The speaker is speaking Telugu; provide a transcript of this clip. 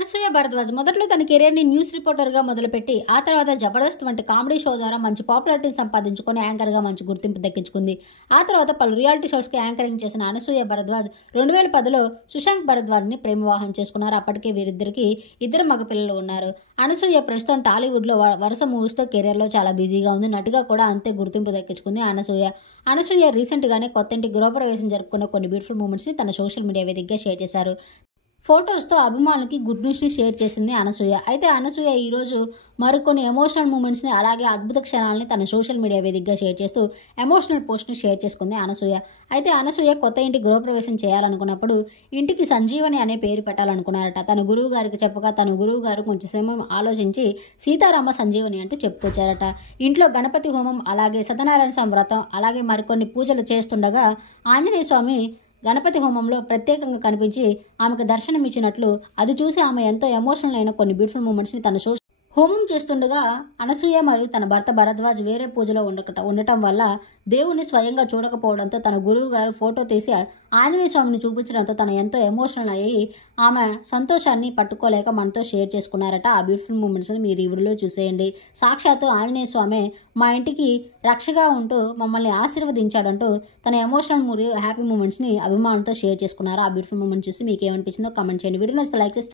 అనసూయ భరద్వాజ్ మొదట్లో తన కెరీర్ని న్యూస్ రిపోర్టర్గా మొదలుపెట్టి ఆ తర్వాత జబర్దస్త్ వంటి కామెడీ షో ద్వారా మంచి పాపులారిటీ సంపాదించుకొని యాంకర్గా మంచి గుర్తింపు దక్కించుకుంది. ఆ తర్వాత పలు రియాలిటీ షోస్కి యాంకరింగ్ చేసిన అనసూయ భరద్వాజ్ 2010లో సుశాంక్ భరద్వాజ్ని ప్రేమ వివాహం చేసుకున్నారు. అప్పటికే వీరిద్దరికి ఇద్దరు మగపిల్లలు ఉన్నారు. అనసూయ ప్రస్తుతం టాలీవుడ్లో వరుస మూవీస్తో కెరీర్లో చాలా బిజీగా ఉంది. నటిగా కూడా అంతే గుర్తింపు దక్కించుకుంది అనసూయ రీసెంట్గానే కొత్తింటి గృహప్రవేశం జరుపుకున్న కొన్ని బ్యూటిఫుల్ మూమెంట్స్ని తన సోషల్ మీడియా వేదికగా షేర్ చేశారు. ఫొటోస్తో అభిమానులకి గుడ్ న్యూస్ని షేర్ చేసింది అనసూయ. అయితే అనసూయ ఈరోజు మరికొన్ని ఎమోషనల్ మూమెంట్స్ని అలాగే అద్భుత క్షణాలని తన సోషల్ మీడియా వేదికగా షేర్ చేస్తూ ఎమోషనల్ పోస్ట్ని షేర్ చేసుకుంది అనసూయ. అయితే అనసూయ కొత్త ఇంటి గృహప్రవేశం చేయాలనుకున్నప్పుడు ఇంటికి సంజీవని అనే పేరు పెట్టాలనుకున్నారట. తన గురువు గారికి చెప్పగా తన గురువు గారు కొంచెం సమయం ఆలోచించి సీతారామ సంజీవని అంటూ చెప్పుకొచ్చారట. ఇంట్లో గణపతి హోమం అలాగే సత్యనారాయణ స్వామి వ్రతం అలాగే మరికొన్ని పూజలు చేస్తుండగా ఆంజనేయ స్వామి గణపతి హోమంలో ప్రత్యేకంగా కనిపించి ఆమెకు దర్శనమిచ్చినట్లు అది చూసి ఆమె ఎంతో ఎమోషనల్ అయిన కొన్ని బ్యూటిఫుల్ మూమెంట్స్ని తన హోమం చేస్తుండగా అనసూయ మరియు తన భర్త భరద్వాజ్ వేరే పూజలో ఉండటం వల్ల దేవుణ్ణి స్వయంగా చూడకపోవడంతో తన గురువు గారు ఫోటో తీసి ఆంజనేయ స్వామిని చూపించడంతో తను ఎంతో ఎమోషనల్ అయ్యి ఆమె సంతోషాన్ని పట్టుకోలేక మనతో షేర్ చేసుకున్నారట. ఆ బ్యూటిఫుల్ మూమెంట్స్ని మీరు ఈ వీడియోలో చూసేయండి. సాక్షాత్తు ఆంజనేయ స్వామి మా ఇంటికి రక్షగా ఉంటూ మమ్మల్ని ఆశీర్వదించాడంటూ తన ఎమోషనల్ మరియు హ్యాపీ మూమెంట్స్ని అభిమానులతో షేర్ చేసుకున్నారు. ఆ బ్యూటిఫుల్ మూమెంట్ చూసి మీకు ఏమనిపించిందో కామెంట్ చేయండి. వీడియో నచ్చితే లైక్ చేసి